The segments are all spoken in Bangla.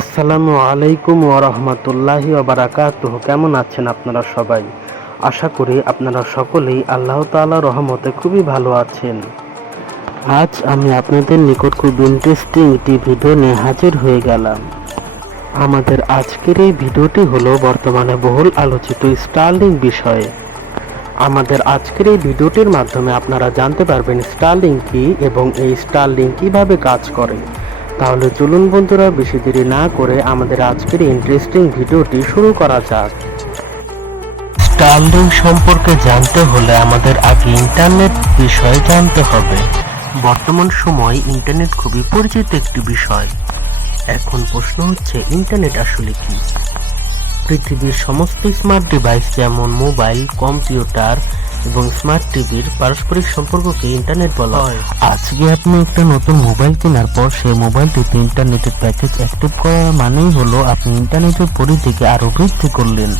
আসসালামু আলাইকুম ওয়া রাহমাতুল্লাহি ওয়া বারাকাতুহু। কেমন আছেন আপনারা সবাই? আশা করি আপনারা সকলেই আল্লাহ তাআলার রহমতে খুবই ভালো আছেন। আজ আমি আপনাদের নিকট খুব ইন্টারেস্টিং একটি ভিডিও নিয়ে হাজির হয়ে গেলাম। আমাদের আজকের এই ভিডিওটি হলো বর্তমানে বহুল আলোচিত স্টারলিং বিষয়ে। আমাদের আজকের এই ভিডিওটির মাধ্যমে আপনারা জানতে পারবেন স্টারলিং কি এবং এই স্টারলিং কিভাবে কাজ করে। তাহলে চলুন বন্ধুরা, বেশি দেরি না করে আমাদের আজকের ইন্টারেস্টিং ভিডিওটি শুরু করা যাক। স্টারলিং সম্পর্কে জানতে হলে আমাদের আগে ইন্টারনেট বিষয়ে জানতে হবে। বর্তমান সময়ে ইন্টারনেট খুবই পরিচিত একটি বিষয়। এখন প্রশ্ন হচ্ছে, ইন্টারনেট আসলে কি? পৃথিবীর সমস্ত স্মার্ট ডিভাইস যেমন মোবাইল, কম্পিউটার এবং স্মার্ট টিভির পারস্পরিক সম্পর্ককে ইন্টারনেট বলা হয়। আজকে আপনি একটা নতুন মোবাইল কেনার পর সেই মোবাইলটিতে ইন্টারনেটের প্যাকেজ অ্যাক্টিভ করার মানেই হলো আপনি ইন্টারনেটের পরিধিকে আরো বৃদ্ধি করলেন।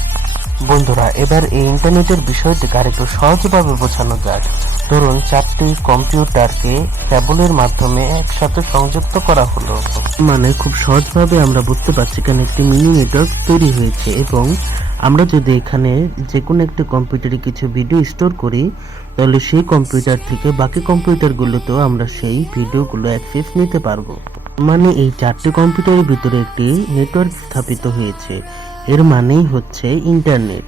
বন্ধুরা, এবার এই ইন্টারনেটের বিষয়টিকে আরেকটু সহজভাবে বোঝানো যাক। ধরুন, 4টি কম্পিউটারকে কেবলের মাধ্যমে একসাথে সংযুক্ত করা হলো। মানে খুব সহজভাবে আমরা বুঝতে পারছি এখানে একটি মিনি নেটওয়ার্ক তৈরি হয়েছে, এবং আমরা যদি এখানে যে কোনো একটি কম্পিউটারে কিছু ভিডিও স্টোর করি, তাহলে সেই কম্পিউটার থেকে বাকি কম্পিউটারগুলোতেও আমরা সেই ভিডিওগুলো অ্যাক্সেস নিতে পারবো। মানে এই 4টি কম্পিউটারের ভিতরে একটি নেটওয়ার্ক স্থাপিত হয়েছে, এর মানেই হচ্ছে ইন্টারনেট।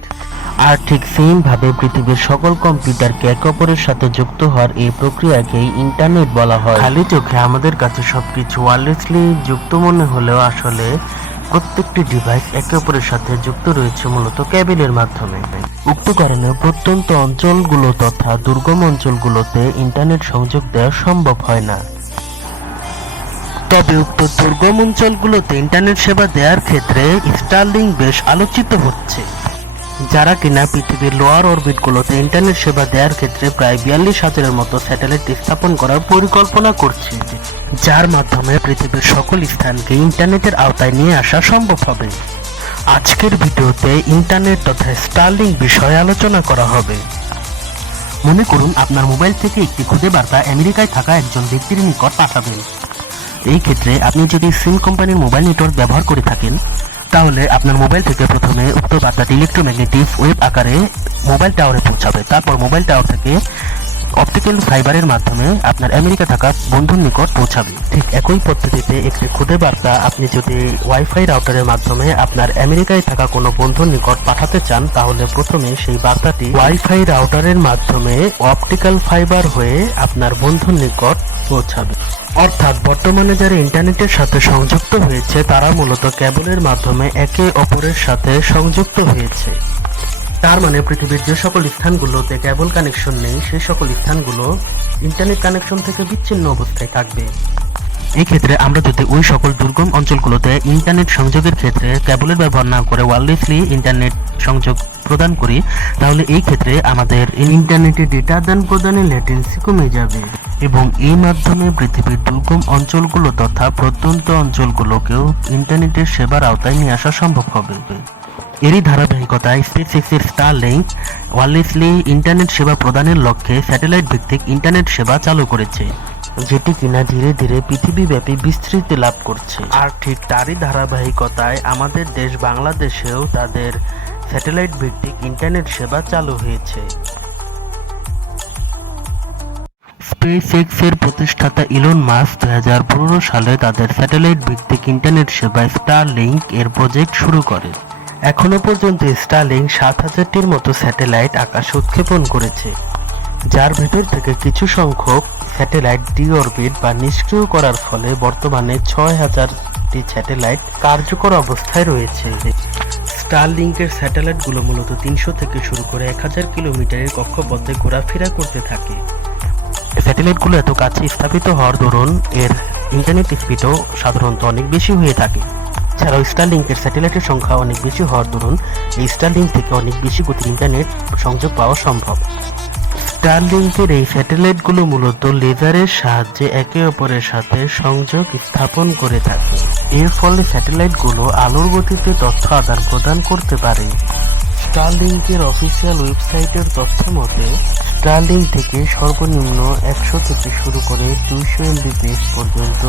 আর ঠিক সেম ভাবে পৃথিবীর সকল কম্পিউটারকে একে অপরের সাথে যুক্ত হওয়ার এই প্রক্রিয়াকেই ইন্টারনেট বলা হয়। খালি চোখে আমাদের কাছে সবকিছু ওয়্যারলেসলি যুক্ত মনে হলেও আসলে প্রত্যেকটি ডিভাইস একে অপরের সাথে যুক্ত রয়েছে মূলত কেবলের মাধ্যমে। উক্ত কারণে প্রত্যন্ত অঞ্চলগুলো তথা দুর্গম অঞ্চলগুলোতে ইন্টারনেট সংযোগ দেওয়া সম্ভব হয় না। তবে উক্ত দুর্গম অঞ্চলগুলোতে ইন্টারনেট সেবা দেওয়ার ক্ষেত্রে স্টারলিং বেশ আলোচিত হচ্ছে, যারা কিনা পৃথিবীর লোয়ার অরবিটগুলোতে ইন্টারনেট সেবা দেওয়ার ক্ষেত্রে প্রায় 42,000-এর মতো স্যাটেলাইট স্থাপন করার পরিকল্পনা করছে, যার মাধ্যমে পৃথিবীর সকল স্থানকে ইন্টারনেটের আওতায় নিয়ে আসা সম্ভব হবে। আজকের ভিডিওতে ইন্টারনেট তথা স্টারলিং বিষয়ে আলোচনা করা হবে। মনে করুন, আপনার মোবাইল থেকে একটি খুদে বার্তা আমেরিকায় থাকা একজন ব্যক্তির নিকট পাঠাবেন। এই ক্ষেত্রে আপনি যদি সিম কোম্পানির মোবাইল নেটওয়ার্ক ব্যবহার করে থাকেন, তাহলে আপনার মোবাইল থেকে প্রথমে উক্ত বার্তাটি ইলেকট্রোম্যাগনেটিক ওয়েভ আকারে মোবাইল টাওয়ারে পৌঁছাবে। তারপর মোবাইল টাওয়ার থেকে অপটিক্যাল ফাইবারের মাধ্যমে আপনার আমেরিকা থাকা বন্ধুর নিকট পৌঁছাবে। ঠিক একই পদ্ধতিতে একটি খুদে বার্তা আপনি যদি ওয়াইফাই রাউটারের মাধ্যমে আপনার আমেরিকায় থাকা কোনো বন্ধুর নিকট পাঠাতে চান, তাহলে প্রথমে সেই বার্তাটি ওয়াইফাই রাউটারের মাধ্যমে অপটিক্যাল ফাইবার হয়ে আপনার বন্ধুর নিকট পৌঁছাবে। অর্থাৎ বর্তমানে যারা ইন্টারনেটের সাথে সংযুক্ত হয়েছে তারা মূলত কেবলের মাধ্যমে একে অপরের সাথে সংযুক্ত হয়েছে। তার মানে পৃথিবীর যে সকল স্থানগুলোতে কেবল কানেকশন নেই, সেই সকল স্থানগুলো ইন্টারনেট কানেকশন থেকে বিচ্ছিন্ন অবস্থায় থাকবে। এই ক্ষেত্রে আমরা যদি ওই সকল দুর্গম অঞ্চলগুলোতে ইন্টারনেট সংযোগের ক্ষেত্রে কেবলের ব্যবহার না করে ওয়্যারলেসলি ইন্টারনেট সংযোগ প্রদান করি, তাহলে এই ক্ষেত্রে আমাদের ইন্টারনেটে ডেটা আদান প্রদানের ল্যাটেন্সি কমে যাবে, এবং এই মাধ্যমে পৃথিবীর দুর্গম অঞ্চলগুলো তথা প্রত্যন্ত অঞ্চলগুলোকেও ইন্টারনেটের সেবার আওতায় নিয়ে আসা সম্ভব হবে। এরই ধারাবাহিকতায় স্পেসএক্সের স্টারলিংক ওয়্যারলেসলি ইন্টারনেট সেবা প্রদানের লক্ষ্যে স্যাটেলাইট ভিত্তিক ইন্টারনেট সেবা চালু করেছে, যেটি কিনা ধীরে ধীরে পৃথিবীব্যাপী বিস্তৃতি লাভ করছে। আর ঠিক তারই ধারাবাহিকতায় আমাদের দেশ বাংলাদেশেও তাদের স্যাটেলাইট ভিত্তিক ইন্টারনেট সেবা চালু হয়েছে। স্পেসএক্স এর প্রতিষ্ঠাতা ইলন মাস্ক 2015 সালে তাদের স্যাটেলাইট ভিত্তিক ইন্টারনেট সেবা স্টারলিংক এর প্রজেক্ট শুরু করে। এখনো পর্যন্ত স্টারলিংক 7,000-টির মতো স্যাটেলাইট আকাশে উৎক্ষেপণ করেছে, যার ভেতর থেকে কিছু সংখ্যক স্যাটেলাইট ডিঅরবিট বা নিষ্ক্রিয় করার ফলে বর্তমানে 6,000টি স্যাটেলাইট কার্যকর অবস্থায় রয়েছে। স্টারলিংকের স্যাটেলাইটগুলো মূলত 300 থেকে শুরু করে 1000 কিলোমিটারের কক্ষপথে ঘোরাফেরা করতে থাকে। স্যাটেলাইটগুলো এত কাছে স্থাপিত হওয়ার দরুন এর ইন্টারনেট স্পিডও সাধারণত অনেক বেশি হয়ে থাকে। ছাড়াও স্টারলিংকের স্যাটেলাইটের সংখ্যা অনেক বেশি হওয়ার দরুন এই স্টারলিংক থেকে অনেক বেশি গতির ইন্টারনেট সংযোগ পাওয়া সম্ভব। স্টারলিংকের এই স্যাটেলাইটগুলো মূলত লেজারের সাহায্যে একে অপরের সাথে সংযোগ স্থাপন করে থাকে। এর ফলে স্যাটেলাইটগুলো আলোর গতিতে তথ্য আদান প্রদান করতে পারে। স্টারলিংকের অফিসিয়াল ওয়েবসাইটের তথ্য মতে স্টারলিংক থেকে সর্বনিম্ন 100 থেকে শুরু করে 200 MBPS পর্যন্ত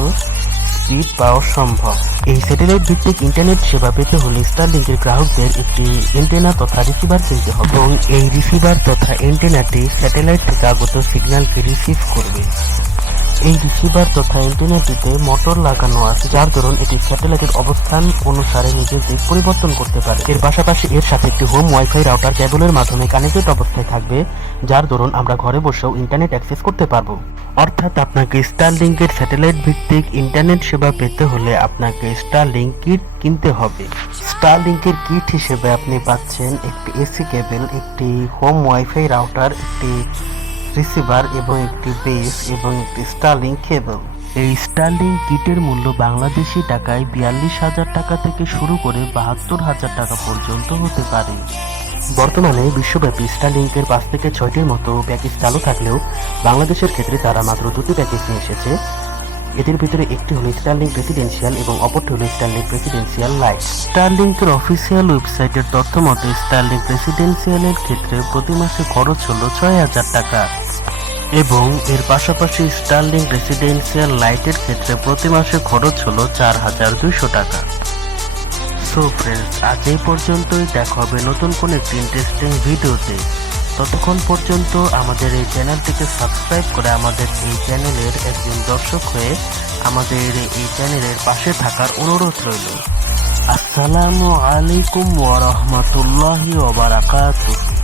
স্পিড পাওয়া সম্ভব। এই স্যাটেলাইট ভিত্তিক ইন্টারনেট সেবা পেতে হলে স্টারলিংকের গ্রাহকদের একটি অ্যান্টেনা তথা রিসিভার কিনতে হবে এবং এই রিসিভার তথা অ্যান্টেনাটি স্যাটেলাইট থেকে আগত সিগন্যালকে রিসিভ করবে। এই রিসিভার তথা অ্যান্টেনাটিতে মোটর লাগানো আছে, যার দরুন এটি স্যাটেলাইটের অবস্থান অনুসারে নিজের দিক পরিবর্তন করতে পারে। এর পাশাপাশি এর সাথে একটি হোম ওয়াইফাই রাউটার কেবলের মাধ্যমে কানেক্টেড অবস্থায় থাকবে, যার দরুন আমরা ঘরে বসেও ইন্টারনেট অ্যাক্সেস করতে পারবো। অর্থাৎ আপনাকে স্টারলিংকের স্যাটেলাইট ভিত্তিক ইন্টারনেট সেবা পেতে হলে আপনাকে স্টারলিংক কিট কিনতে হবে। স্টারলিংকের কিট হিসেবে আপনি পাচ্ছেন একটি এসি কেবল, একটি হোম ওয়াইফাই রাউটার, একটি রিসিভার এবং একটি বেস এবং একটি স্টারলিংক কেবল। এই স্টারলিংক কিটের মূল্য বাংলাদেশি টাকায় 42,000 টাকা থেকে শুরু করে 72,000 টাকা পর্যন্ত হতে পারে। বর্তমানে বিশ্বব্যাপী স্টারলিংকের 5 থেকে 6টির মতো প্যাকেজ চালু থাকলেও বাংলাদেশের ক্ষেত্রে তারা মাত্র 2টি প্যাকেজ নিয়ে এসেছে। এদের ভিতরে একটি হলো স্টারলিংক রেসিডেন্সিয়াল এবং অপরটি হলো স্টারলিংক রেসিডেন্সিয়াল লাইট। স্টারলিংকের অফিসিয়াল ওয়েবসাইটের তথ্য মতে স্টারলিংক রেসিডেন্সিয়ালের ক্ষেত্রে প্রতি মাসে খরচ হলো 6,000 টাকা এবং এর পাশাপাশি স্টারলিংক রেসিডেন্সিয়াল লাইটের ক্ষেত্রে প্রতি মাসে খরচ হলো 4,200 টাকা। সো ফ্রেন্ডস, আজ এই পর্যন্তই। দেখা হবে নতুন কোন একটি ইন্টারেস্টিং ভিডিওতে। ততক্ষণ পর্যন্ত আমাদের এই চ্যানেলটিকে সাবস্ক্রাইব করে আমাদের এই চ্যানেলের একজন দর্শক হয়ে আমাদের এই চ্যানেলের পাশে থাকার অনুরোধ রইল। আসসালামু আলাইকুম ওয়া রাহমাতুল্লাহি ওয়া বারাকাতুহু।